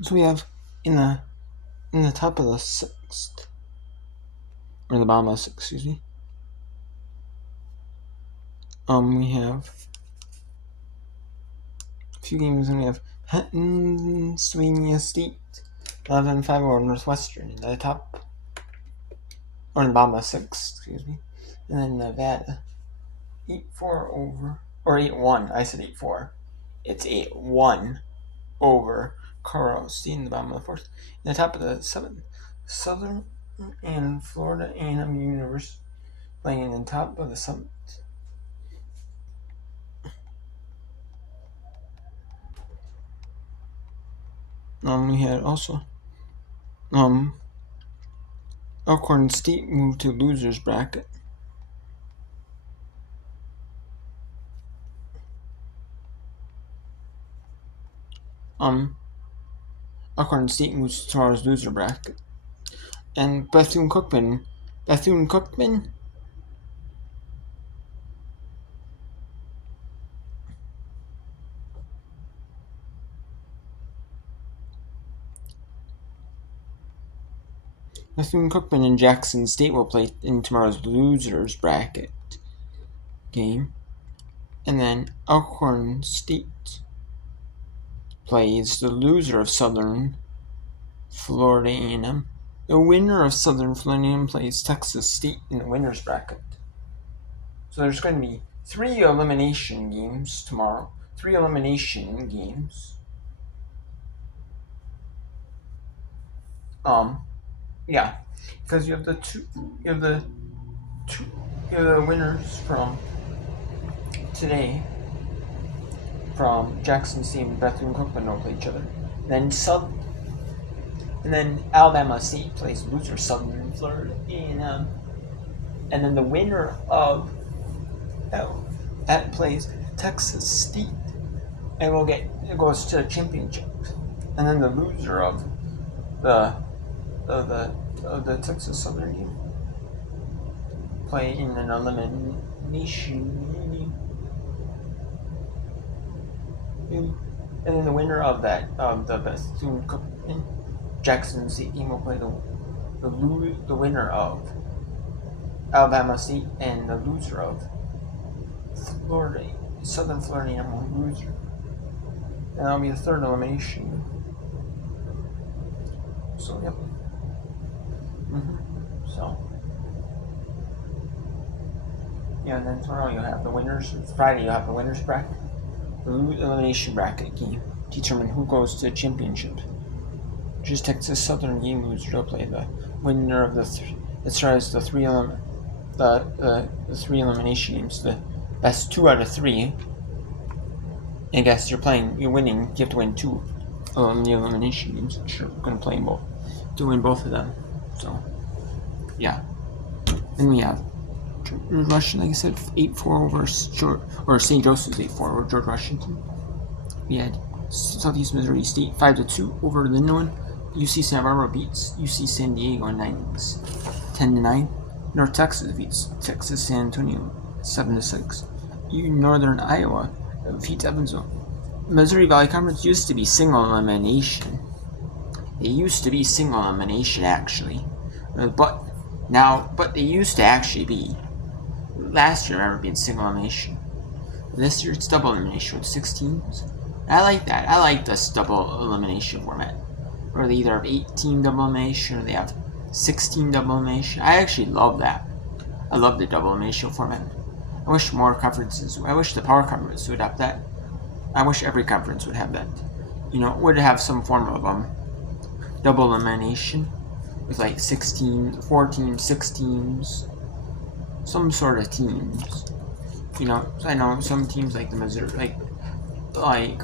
So we have in the top of the sixth, or the bottom of the sixth, excuse me. We have a few games, and we have Pennsylvania State 11-5 over Northwestern in the top, or in the bottom of the sixth, excuse me. And then Nevada 8-4 over, or 8-1. I said 8-4. It's 8-1 over Colorado State in the bottom of the fourth. In the top of the seventh, Southern and Florida A&M University playing in the top of the seventh. We had also Elkhorn State moved to losers bracket. Elkhorn State moves to tomorrow's loser bracket. And Bethune-Cookman. Bethune-Cookman and Jackson State will play in tomorrow's losers bracket game. And then Elkhorn State plays the loser of Southern Florida A&M. The winner of Southern Florida A&M plays Texas State in the winners bracket. So there's going to be 3 elimination games tomorrow. 3 elimination games. Yeah, because you have the winners from today, from Jackson State and Bethune-Cookman will play each other. And then Alabama State plays loser Southern Florida A&M. And then the winner of that plays Texas State, and it goes to the championship. And then the loser of the Texas Southern game play in an elimination game. And then the winner of the Bethune-Cookman Jackson State game will play the winner of Alabama State and the loser of Southern Florida A&M loser. And that'll be the third elimination. So, yep. So, yeah, and then tomorrow you'll have the winners. Friday you'll have the winners bracket, the elimination bracket game, determine who goes to the championship. Just Texas Southern game loser will play the winner of the three elimination games, the best 2 out of 3. I guess you're winning. You have to win 2 of the elimination games. You're going to play both to win both of them. So, yeah. Then we have George Washington, like I said, 8-4 over St. Joseph's 8-4 over George Washington. We had Southeast Missouri State 5-2 over Lindenwood. UC Santa Barbara beats UC San Diego 10-9. North Texas beats Texas San Antonio 7-6. Northern Iowa beats Evansville. Missouri Valley Conference used to be single elimination. They used to be single elimination actually, but they used to actually be. Last year I remember being single elimination. This year it's double elimination with 6 teams. I like that. I like this double elimination format, where they either have 8-team double elimination or they have 16 double elimination. I actually love that. I love the double elimination format. I wish more conferences. I wish the power conference would adopt that. I wish every conference would have that. Would have some form of double elimination with like 6 teams, 4 teams, 6 teams, some sort of teams. I know some teams like the Missouri, like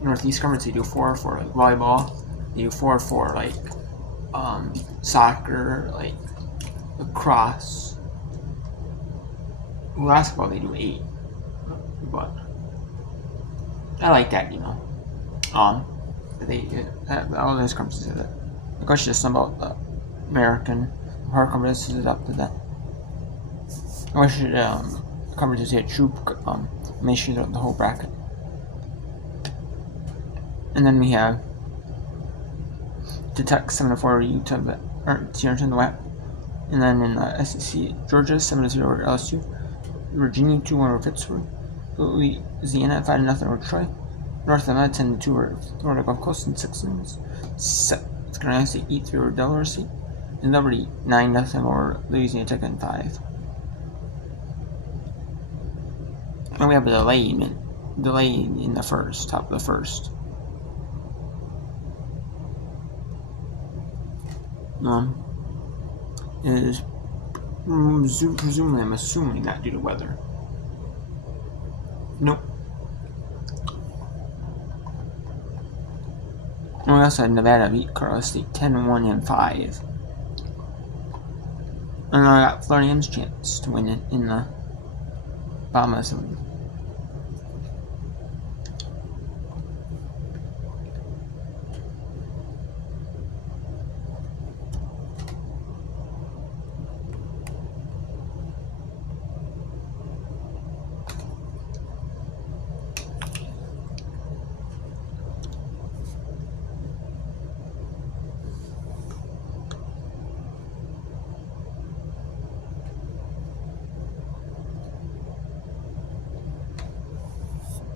Northeast Conference, they do 4 for like volleyball. They do 4 for like soccer, like lacrosse. Basketball they do 8, but I like that. They all those conferences have that. The question is about the American Power Conference has adopted that. I wish conferences had true elimination of the whole bracket. And then we have to Tech 7-4 Utah Tiers in the WAP. And then in the SEC, Georgia 7-0 over LSU, Virginia 2-1 over Pittsburgh, Louisiana 5-0 over Troy, North Carolina 10-2 over Florida Gulf Coast in 6 innings, South Carolina State 8-3 over Delaware State, and Liberty 9-0 over Louisiana Tech in 5. And we have a delay in the first, top of the first. Is presumably, I'm assuming, not due to weather. Nope. And we also had Nevada beat Colorado State 10-1 and 5. And I got Florida A&M's chance to win it in the bottom of the 7th.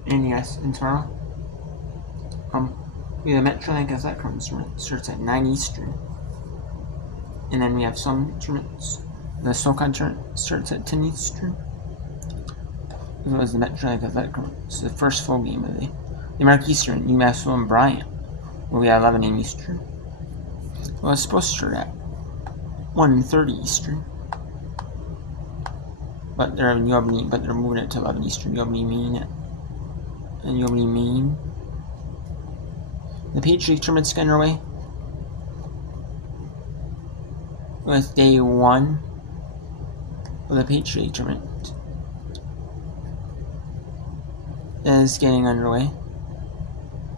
And yes, in tomorrow, we have the Metrolink Athletic Conference tournament starts at 9 Eastern. And then we have some tournaments. The SoCon tournament starts at 10 Eastern. As well as the Metrolink Athletic Conference, the first full game of the day. The American Eastern, UMass and Bryant, where we have 11 a.m. Eastern. Well, it's supposed to start at 1:30 Eastern. But they're moving it to 11 Eastern. UAlbany, Maine. And UAlbany, Maine. The Patriot tournament's getting underway with day 1 of the Patriot tournament is getting underway.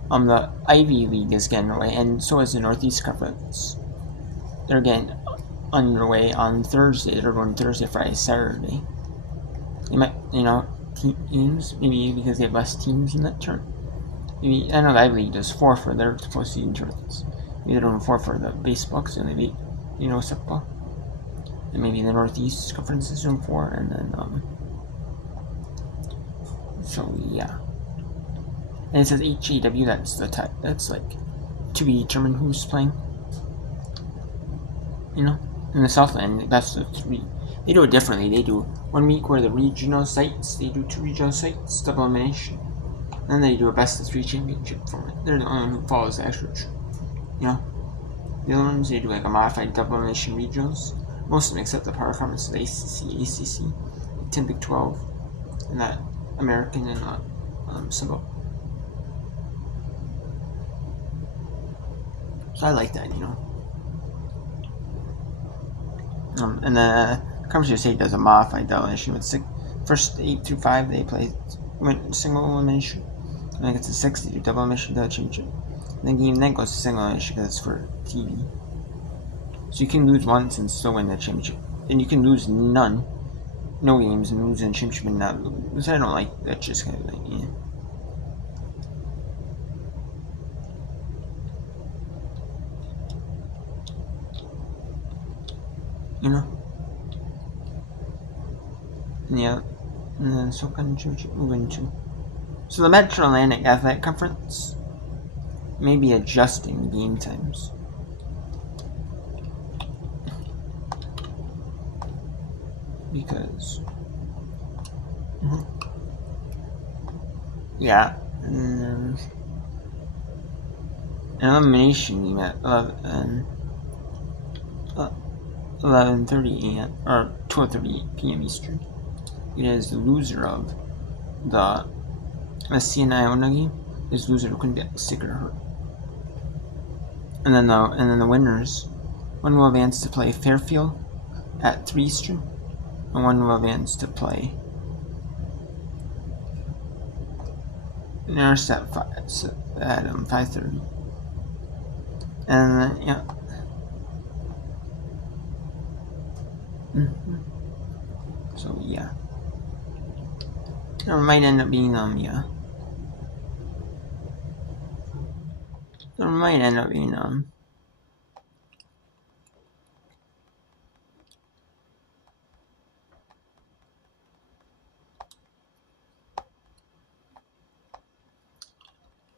The Ivy League is getting underway, and so is the Northeast Conference. They're getting underway on Thursday. They're going Thursday, Friday, Saturday. They might, teams, maybe because they have less teams in that turn. Maybe, I know the Ivy League does 4 for their postseason tournaments. Maybe they're doing 4 for the baseball, because they beat, softball. And maybe the Northeast Conference is doing 4, and then, so yeah. And it says HAW, that's the type, that's like to be determined who's playing. In the Southland, that's the 3. They do it differently. They do 1 week where the regional sites, they do 2 regional sites, double elimination. And then they do a best of 3 championship format. They're the only one who follows the actual, The other ones, they do like a modified double elimination regionals. Most of them except the power conference of the ACC, 10 Big 12, and that American and symbol. So I like that, And the Conference USA does a modified double elimination with first 8 through 5 they play single elimination. And then it gets to 6 they do double elimination to the championship. And the game then goes to single elimination because it's for TV. So you can lose once and still win the championship. And you can lose no games, and lose in the championship and not lose. I don't like that, just kind of like, yeah. Yeah, and then SoCon championship moving to. So the Metro Atlantic Athletic Conference may be adjusting game times. Because, yeah, and there's an elimination game at 11:30 a.m. or 12:30 p.m. Eastern. It is the loser of the SC&I Iona game. Is loser who couldn't get sick or hurt. And then the winners, one will advance to play Fairfield at 3 Eastern, and one will advance to play Nurse at 5:30. And then, yeah. So yeah. There might end up being yeah. There might end up being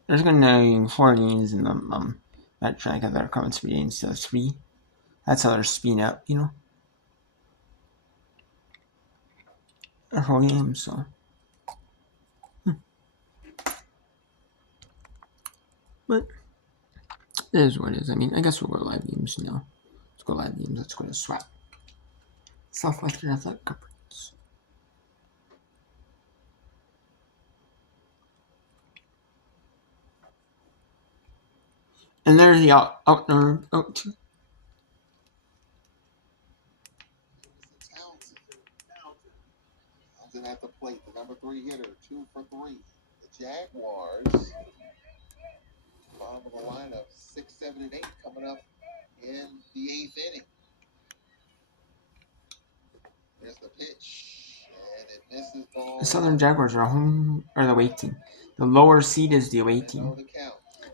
There's gonna be 4 games in the match track that are coming 3 instead of 3. That's how they're speeding up, you know. The whole game, so. But it is what it is. I mean, I guess we'll go live games now. Let's go live games. Let's go to SWAT. Southwestern Athletic Conference. And there's the out two. Townsend at the plate, the number 3 hitter, 2 for 3. The Jaguars, bottom of the lineup, 6, 7, and 8 coming up in the 8th inning. There's the pitch, and it misses ball. The Southern Jaguars are the away team. The lower seed is the away team.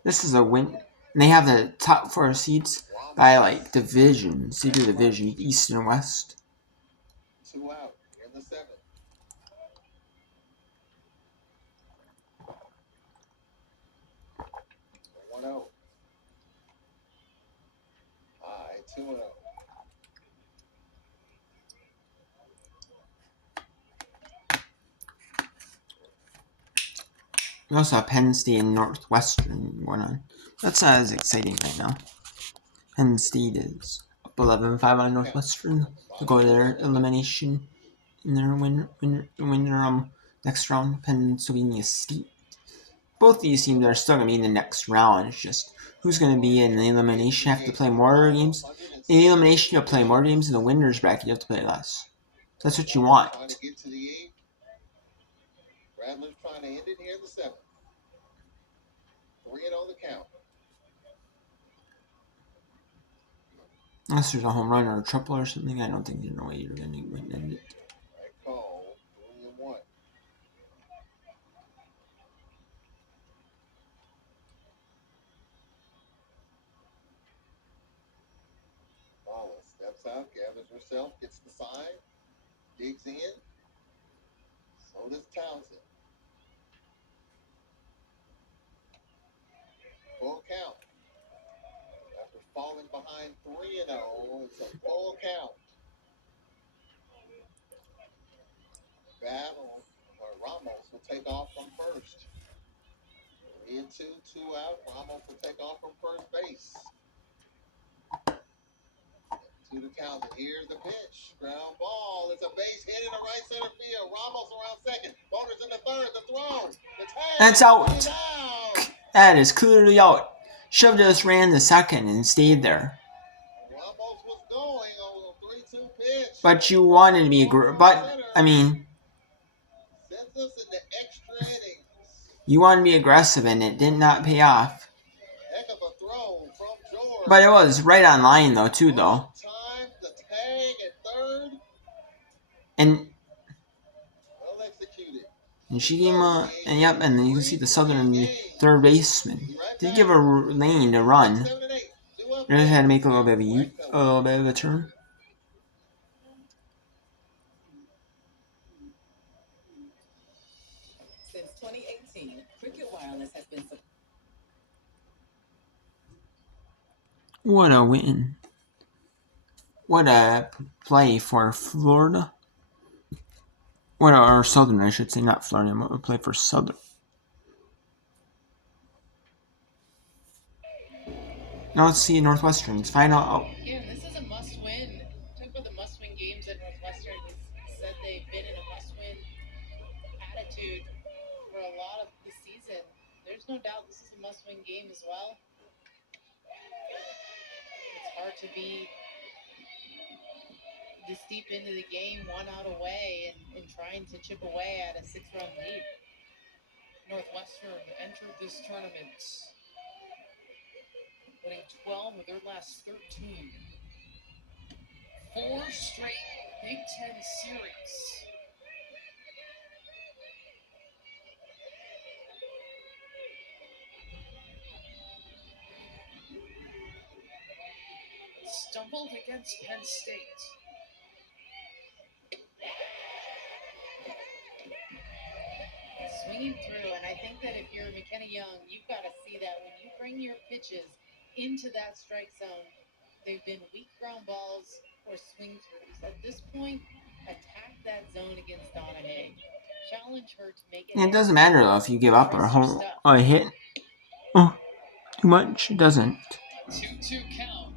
This is a win. And they have the top 4 seeds by like division. So you do division, East and West. 2 out in the 7th. 1-0. High 2-0. We also have Penn State and Northwestern going on. That's not as exciting right now. Penn State is up 11-5 on Northwestern to go to their elimination in their winner next round. Pennsylvania State. Both these teams are still going to be in the next round. It's just who's going to be in the elimination. Have to play more games. In the elimination, you'll play more games. In the winners bracket, you have to play less. That's what you want. Bradler's trying to end it here in the 7th. 3-0 the count. Unless there's a home run or a triple or something, I don't think there's no way you're going to end it. Right call, 3-1. Wallace steps out, gathers herself, gets the side, digs in. So does Townsend. Full count. After falling behind 3-0, it's a full count. Battle, or Ramos will take off from first. In 2 out, Ramos will take off from first base. To the Townsend. Here's the pitch. Ground ball. It's a base hit in the right center field. Ramos around second. Voters in the third. The throw. The tag. That's out. That is clearly out. Should have just ran the second and stayed there. Ramos was going on a 3-2 pitch. But you wanted to be Sends us into extra innings. You wanted to be aggressive and it did not pay off. Heck of a throw from George. But it was right on line though. Time, the tag at third. And Well executed. And she gave him and then you can see the Southern third baseman. Did give a lane to run. Really had to make a little bit of a turn. Since 2018, Cricket Wireless has been. What a win! What a play for Florida. Or Southern, I should say, not Florida. What a play for Southern. Now let's see Northwestern's final. Yeah, this is a must-win. Talk about the must-win games at Northwestern. He said they've been in a must-win attitude for a lot of the season. There's no doubt this is a must-win game as well. It's hard to be this deep into the game, 1 out away, and trying to chip away at a 6-run lead. Northwestern entered this tournament winning 12 of their last 13. 4 straight Big Ten series. Stumbled against Penn State. swinging through, and I think that if you're McKenna Young, you've got to see that when you bring your pitches into that strike zone, they've been weak ground balls or swing throughs. At this point, attack that zone against Donna Hay. Challenge her to make it. It doesn't matter though if you give up a hit. Oh, too much. It doesn't. 2-2 count.